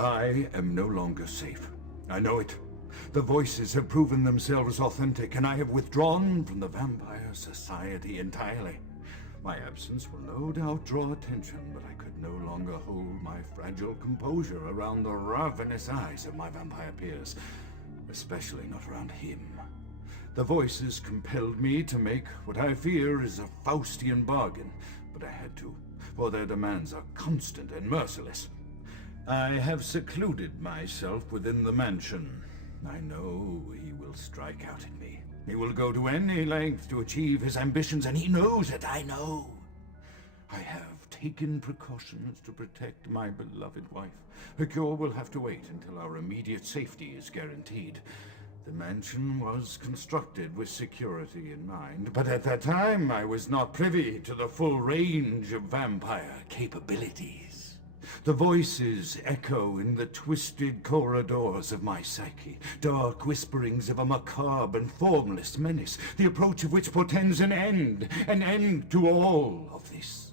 I am no longer safe. I know it. The voices have proven themselves authentic, and I have withdrawn from the Vampire Society entirely. My absence will no doubt draw attention, but I could no longer hold my fragile composure around the ravenous eyes of my vampire peers, especially not around him. The voices compelled me to make what I fear is a Faustian bargain, but I had to, for their demands are constant and merciless. I have secluded myself within the mansion. I know he will strike out at me. He will go to any length to achieve his ambitions, and he knows it, I know. I have taken precautions to protect my beloved wife. Her cure will have to wait until our immediate safety is guaranteed. The mansion was constructed with security in mind, but at that time I was not privy to the full range of vampire capabilities. The voices echo in the twisted corridors of my psyche, dark whisperings of a macabre and formless menace, the approach of which portends an end to all of this.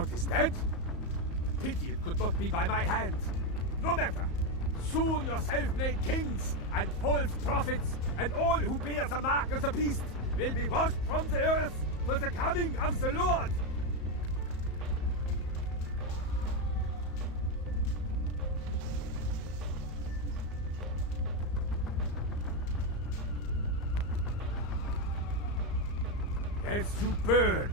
Grout is dead? Pity it could not be by my hand. No matter. Soon your self-made kings and false prophets and all who bear the mark of the beast will be washed from the earth for the coming of the Lord. As you burn,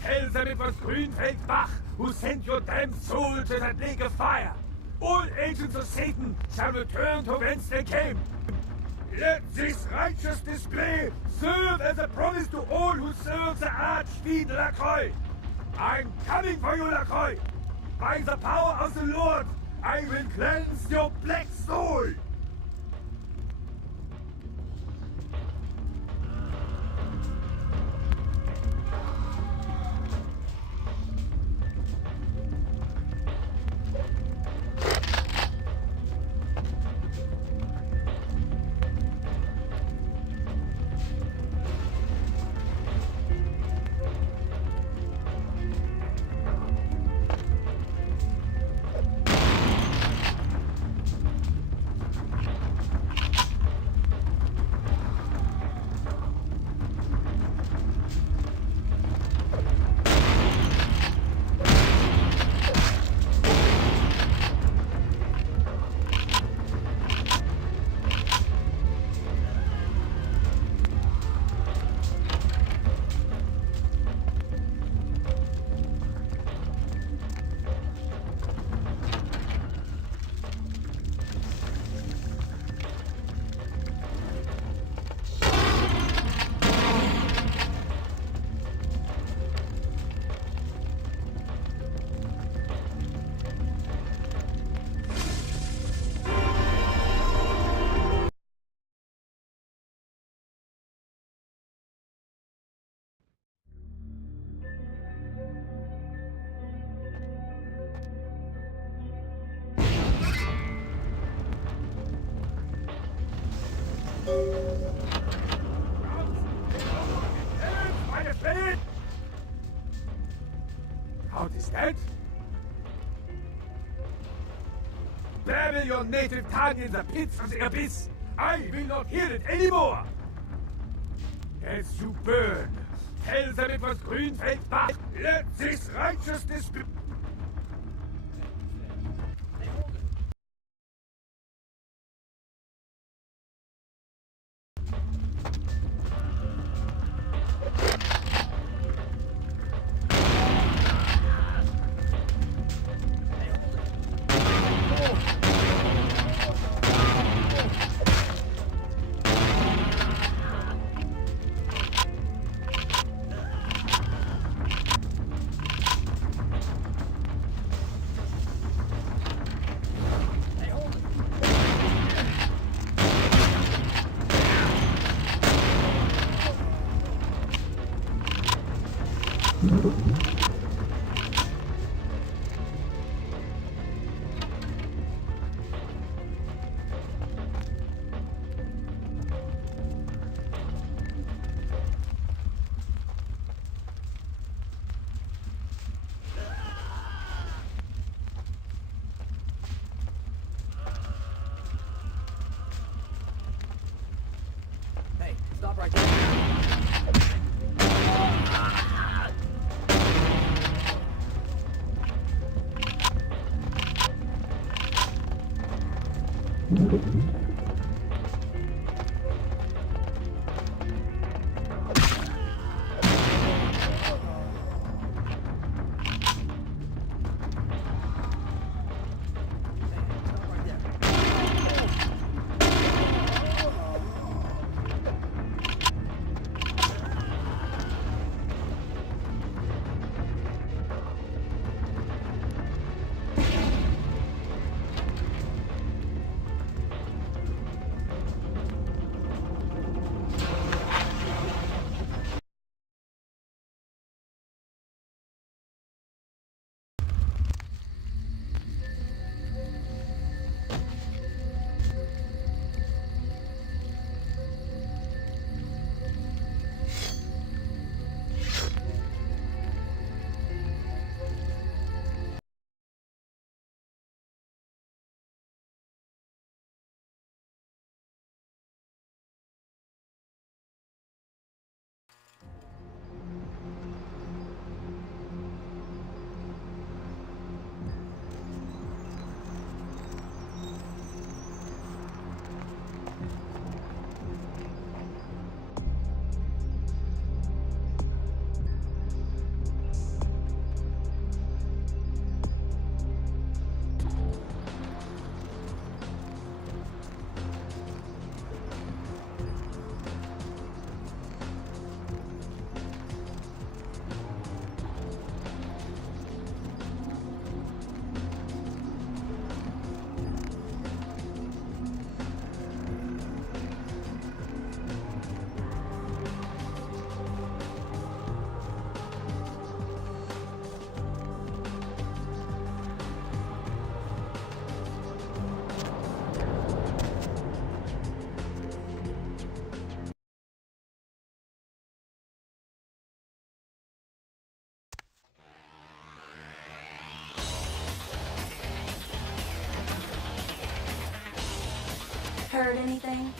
tell them it was Grünfeldbach who sent your damned soul to that lake of fire. All agents of Satan shall return to whence they came. Let this righteous display serve as a promise to all who serve the Archfiend Lacroix. I'm coming for you, Lacroix. By the power of the Lord, I will cleanse your black soul. Grout is dead? Babble your native tongue in the pits of the abyss! I will not hear it anymore! As you burn, tell them it was Grünfeldbach. Let this righteousness be... Stop right there. Heard anything?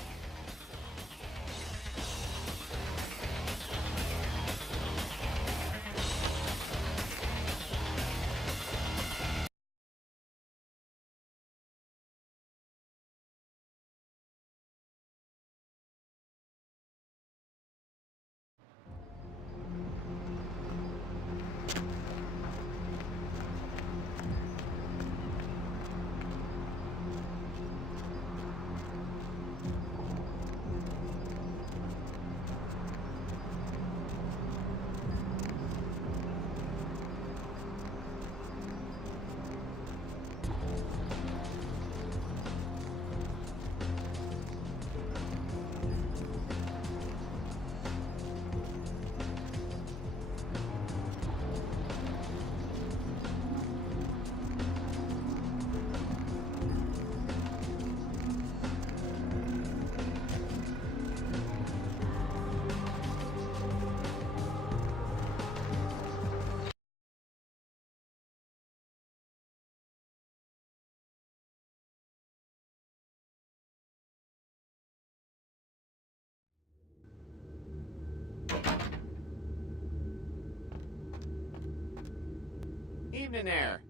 Evening there.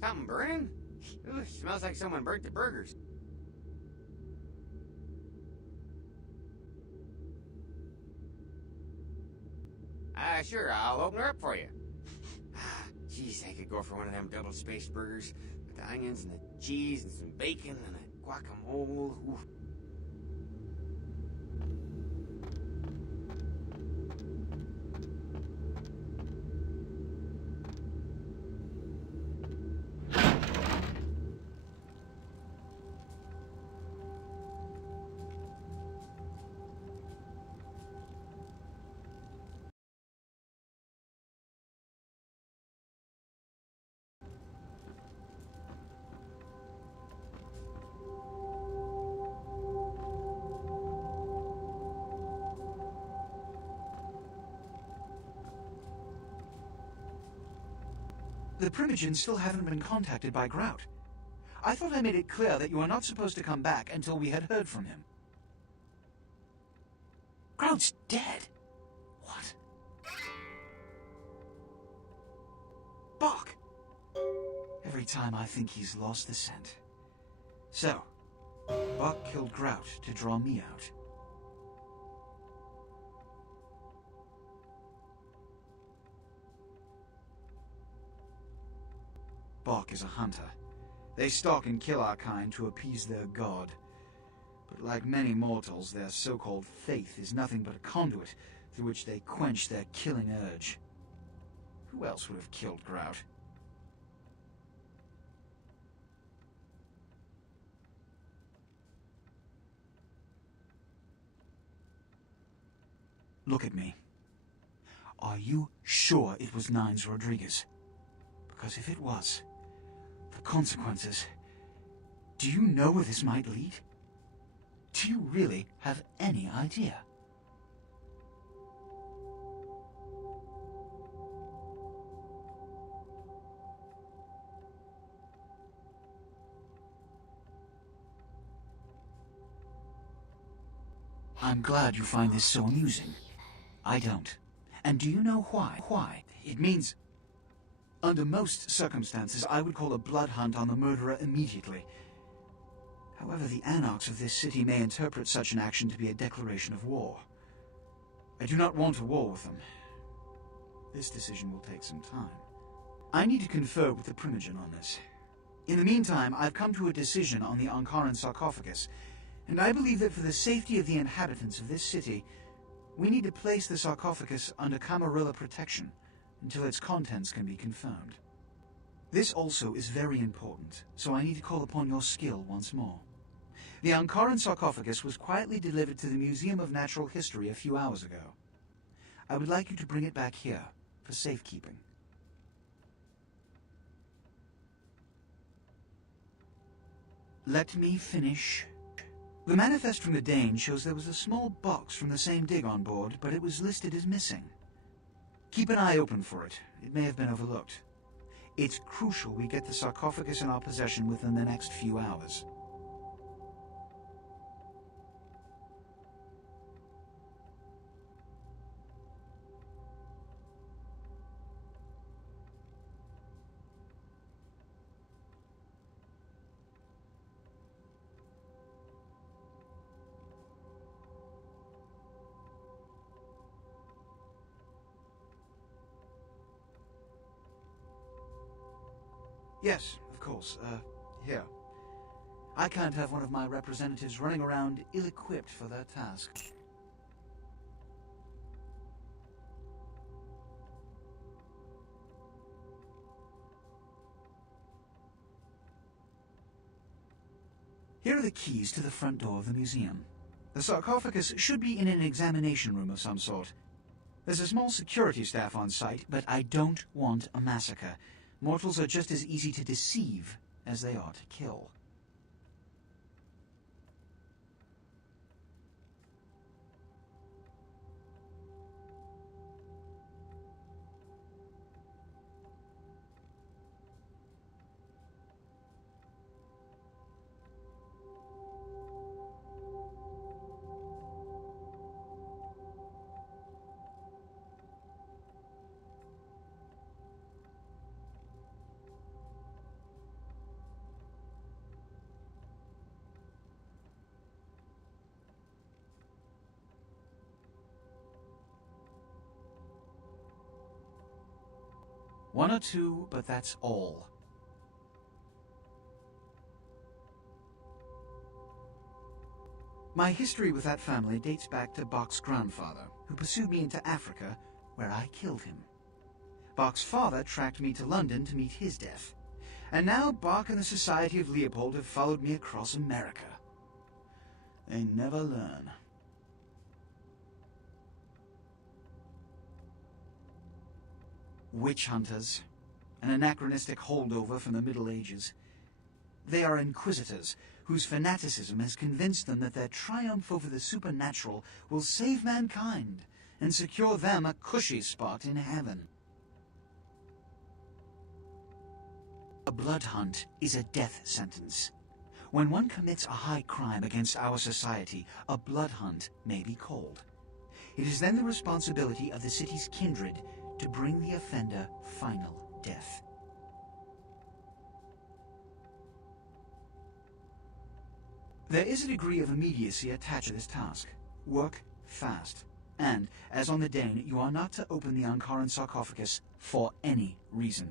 Something burning? Ooh, smells like someone burnt the burgers. Sure, I'll open her up for you. Jeez, I could go for one of them double-spaced burgers with the onions and the cheese and some bacon and a guacamole. Ooh. The Primogens still haven't been contacted by Grout. I thought I made it clear that you are not supposed to come back until we had heard from him. Grout's dead? What? Bok! Every time I think he's lost the scent. So, Bok killed Grout to draw me out. Bok is a hunter. They stalk and kill our kind to appease their god. But like many mortals, their so-called faith is nothing but a conduit through which they quench their killing urge. Who else would have killed Grout? Look at me. Are you sure it was Nines Rodriguez? Because if it was, the consequences... Do you know where this might lead? Do you really have any idea? I'm glad you find this so amusing. I don't. And do you know why? Why? It means... Under most circumstances, I would call a blood hunt on the murderer immediately. However, the anarchs of this city may interpret such an action to be a declaration of war. I do not want a war with them. This decision will take some time. I need to confer with the Primogen on this. In the meantime, I've come to a decision on the Ankaran sarcophagus, and I believe that for the safety of the inhabitants of this city, we need to place the sarcophagus under Camarilla protection until its contents can be confirmed. This also is very important, so I need to call upon your skill once more. The Ankaran sarcophagus was quietly delivered to the Museum of Natural History a few hours ago. I would like you to bring it back here for safekeeping. Let me finish. The manifest from the Dane shows there was a small box from the same dig on board, but it was listed as missing. Keep an eye open for it. It may have been overlooked. It's crucial we get the sarcophagus in our possession within the next few hours. Yes, of course. Here. I can't have one of my representatives running around ill-equipped for their task. Here are the keys to the front door of the museum. The sarcophagus should be in an examination room of some sort. There's a small security staff on site, but I don't want a massacre. Mortals are just as easy to deceive as they are to kill. One or two, but that's all. My history with that family dates back to Bach's grandfather, who pursued me into Africa, where I killed him. Bach's father tracked me to London to meet his death. And now Bach and the Society of Leopold have followed me across America. They never learn. Witch hunters, an anachronistic holdover from the Middle Ages. They are inquisitors whose fanaticism has convinced them that their triumph over the supernatural will save mankind and secure them a cushy spot in heaven. A blood hunt is a death sentence. When one commits a high crime against our society, a blood hunt may be called. It is then the responsibility of the city's kindred to bring the offender final death. There is a degree of immediacy attached to this task. Work fast. And, as on the Dane, you are not to open the Ankaran sarcophagus for any reason.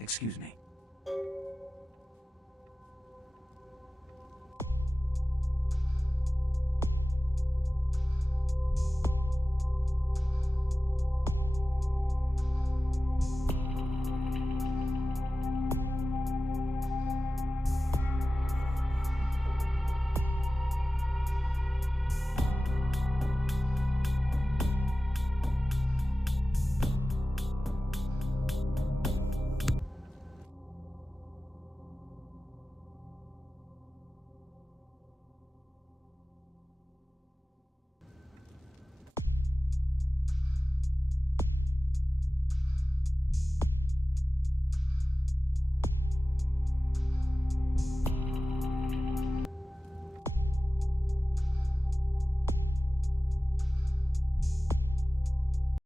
Excuse me.